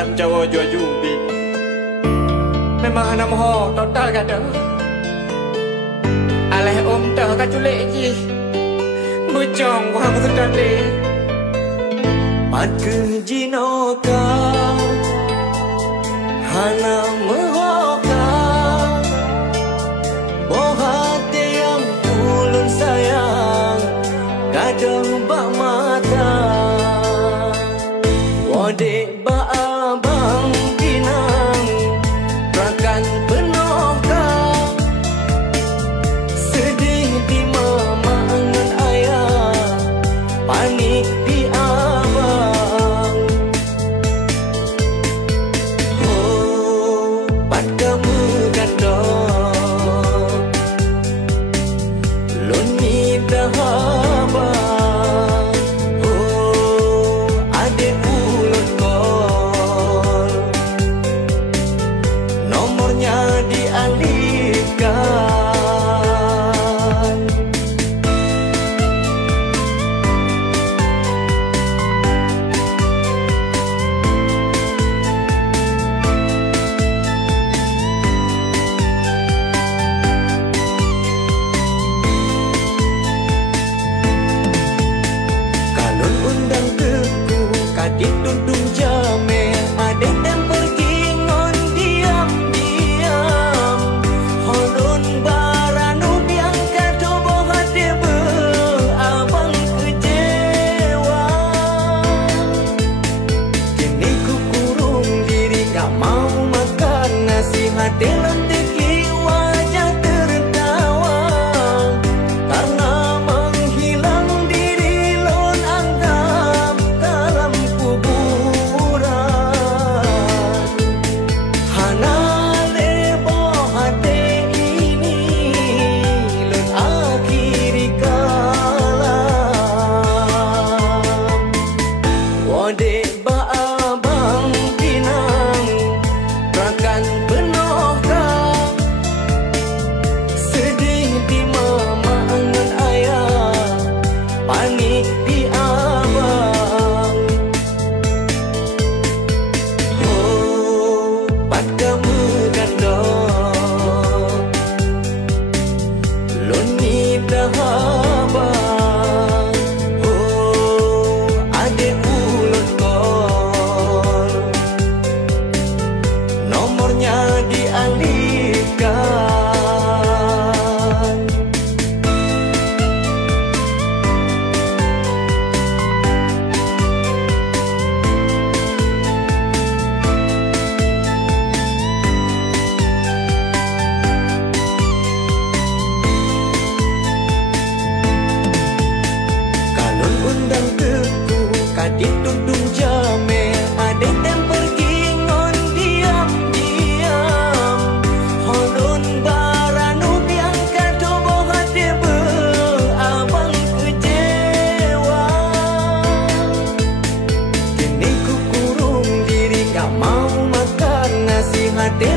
Tuhan Jawa jua jubi. Memang anak moho total kada. Aleh dah kaculek ji. Bucong wang sudah deh. Patken jinoka hana mehoka bohate yang ulun sayang kadang bak mata wode ba abang pinang rakan penoka sedih di mama angan ayah panik di abang oh pat kamu gado loni dah abang oh adik ulut kol nomornya dialihkan. Ditundung jame adek yang pergi ngon diam-diam holun baranu biang kado bohade be abang kecewa kini ku kurung diri gak mau makan nasi hati lenteki wajah tertawa karena menghilang diri lon anggap dalam ditundung jame adek yang pergi ngon diam-diam holun baranu biang kado bohade be abang kecewa kini ku kurung diri gak mau makan nasi hati